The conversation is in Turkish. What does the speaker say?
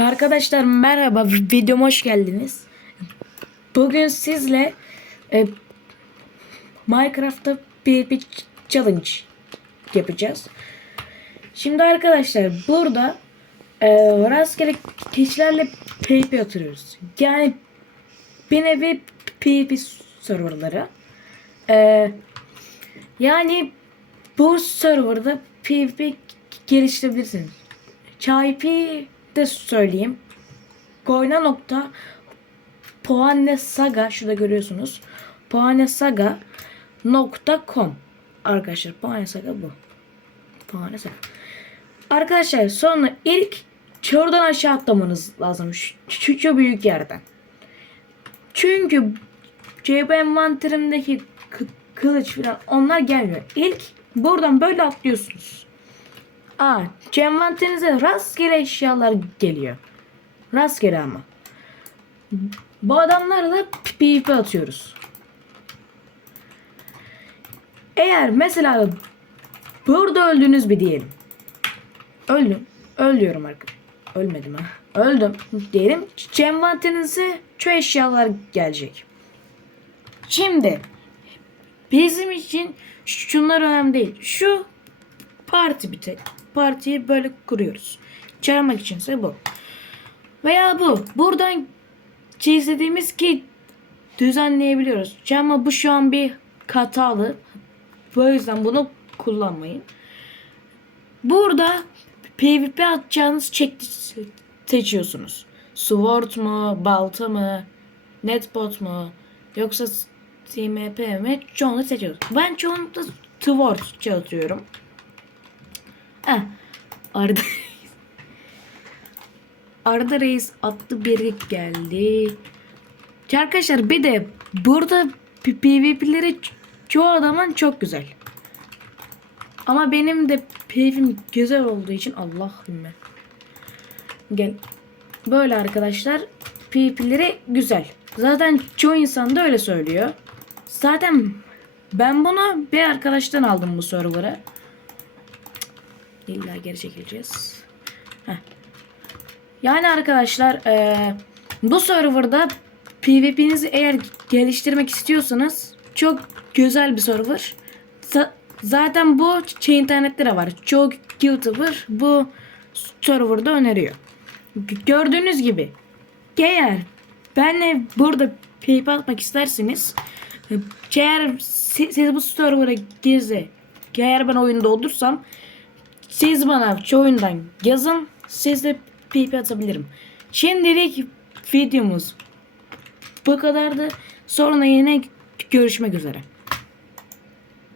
Arkadaşlar merhaba videoma hoş geldiniz. Bugün sizle e, Minecraft'ta bir challenge yapacağız. Şimdi arkadaşlar burada e, rastgele kişilerle PvP atıyoruz. Yani bir nevi PvP serverları. E, yani bu serverda PvP geliştirebilirsiniz. Çaypi de söyleyeyim. Koyna nokta Poane Saga şurada görüyorsunuz. Poane Saga nokta com arkadaşlar Poane Saga bu. Poane Saga. Arkadaşlar sonra ilk çordan aşağı atlamanız lazım. Şu, şu, şu büyük yerden. Çünkü CB envanterimdeki kı- kılıç falan onlar gelmiyor. İlk buradan böyle atlıyorsunuz. Aa, envanterinize rastgele eşyalar geliyor. Rastgele ama. Bu adamlarla PvP atıyoruz. Eğer mesela burada öldünüz bir diyelim. Öldüm. Ölüyorum arkadaşlar. Ölmedim ha. Öldüm diyelim. Envanterinize şu eşyalar gelecek. Şimdi bizim için şunlar önemli değil. Şu parti bir. Partiyi böyle kuruyoruz. Çağırmak içinse bu. Veya bu. Buradan istediğimiz ki düzenleyebiliyoruz. Ama bu şu an bir hatalı. Bu yüzden bunu kullanmayın. Burada PvP atacağınız çek seçiyorsunuz. Sword mu, balta mı, netbot mu, yoksa TMP mi? Çoğunu seçiyoruz. Ben çoğunlukla Sword atıyorum. Heh. Arda Arda Reis attı biri geldi. Arkadaşlar bir de burada PvP'leri çoğu adamın çok güzel. Ama benim de PvP'm güzel olduğu için Allah'ım Gel. Böyle arkadaşlar PvP'leri güzel. Zaten çoğu insan da öyle söylüyor. Zaten ben bunu bir arkadaştan aldım bu server'ı. İlla geri çekileceğiz. Heh. Yani arkadaşlar eee, bu serverda PvP'nizi eğer geliştirmek istiyorsanız çok güzel bir server. Za- zaten bu şey internetlere var. Çok YouTuber bu serverda öneriyor. Gördüğünüz gibi eğer benle burada PvP atmak isterseniz eğer si- siz bu server'a girse eğer ben oyunda olursam siz bana oyundan yazın. Siz de PP atabilirim. Şimdilik videomuz bu kadardı. Sonra yine görüşmek üzere.